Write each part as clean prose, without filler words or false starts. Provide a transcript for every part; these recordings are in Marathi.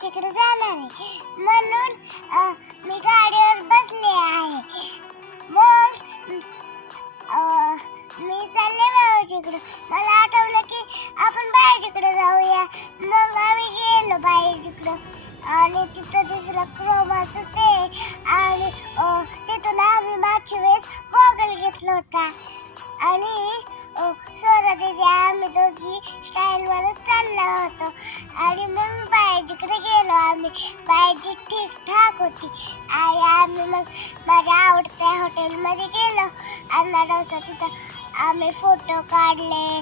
मावशीकडे जाणार आहे म्हणून मी गाडीवर बसले आहे. मग मी चालले मावशीकडे. मला आठवलं की आपण बाहेरकडे जाऊया. मग आम्ही गेलो बाहेरकडे आणि तिथं दिसलं क्रोमाचं ते आणि तिथून आम्ही मागच्या वेळेस गॉगल घेतला होता आणि सोरा दीदी आम्ही दोघी स्टाईल वर चाललो होतो आणि मग बाहेरकडे गेलो. आम्ही बाहेरची ठीकठाक होती आणि आम्ही मग माझ्या आवडत्या हॉटेलमध्ये गेलो. अन्नाडाचा तिथं आम्ही फोटो काढले,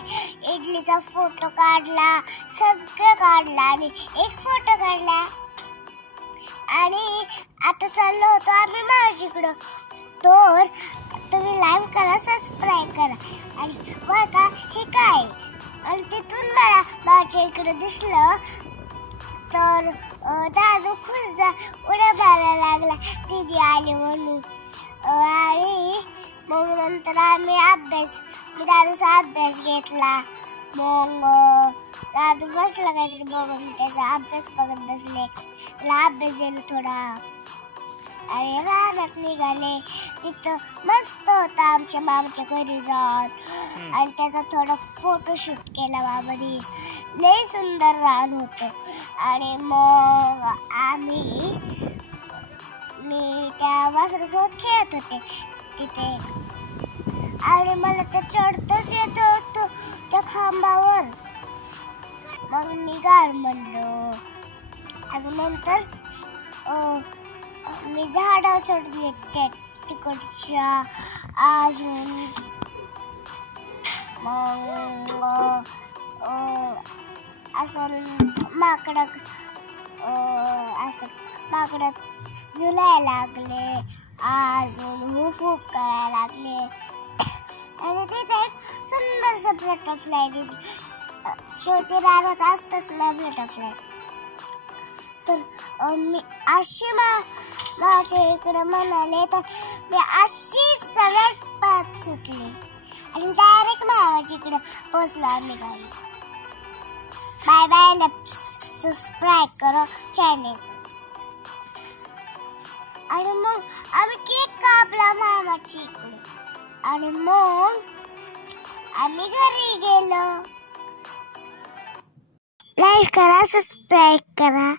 इडलीचा फोटो काढला, सगळं काढला आणि एक फोटो काढला आणि आता चाललो होतो आम्ही मावशीकडं. तर तुम्ही लाईव्ह करा, सबस्क्राईब करा आणि बघा हे काय. आणि तिथून मला माझ्या इकडे दिसलं तर दादू खुश उड्या मारायला लागला दीदी आली म्हणून. आणि मग नंतर आम्ही मी दादूचा अभ्यास घेतला. मग दादू बसला काहीतरी बघून त्याचा अभ्यास बघत बसले. मला अभ्यास दिला थोडा आणि रानात निघाले. तिथं मस्त होतं आमच्या मामाच्या घरी रान आणि त्याचा थोडा फोटोशूट केला बाबांनी. लय सुंदर रान होतं. आणि मग मी त्या वासरासोबत खेळत होते तिथे आणि मला तर चढतच येत होतं त्या खांबावर. मग मी गार म्हणलो. अजून नंतर मी झाडावर चढले त्या तिकडच्या. अजून मग असं माकडं झुलायला लागले. अजून हुप हुप करायला लागले आणि तिथे एक सुंदरसा बटरफ्लाय दिसला. शेवटी रानात असतच ना बटरफ्लाय. तर मी अशी माझ्या इकडे म्हणाले तर मी अशी सरळ पात सुटली आणि डायरेक्ट माझ्या इकडे पोचलो आम्ही गाडी. Bye bye. सबस्क्राईब करो चॅनेल. आणि मग आम्ही केक कापला मामाची इकडे आणि मग आम्ही घरी गेलो. लाईक करा, सबस्क्राईब करा.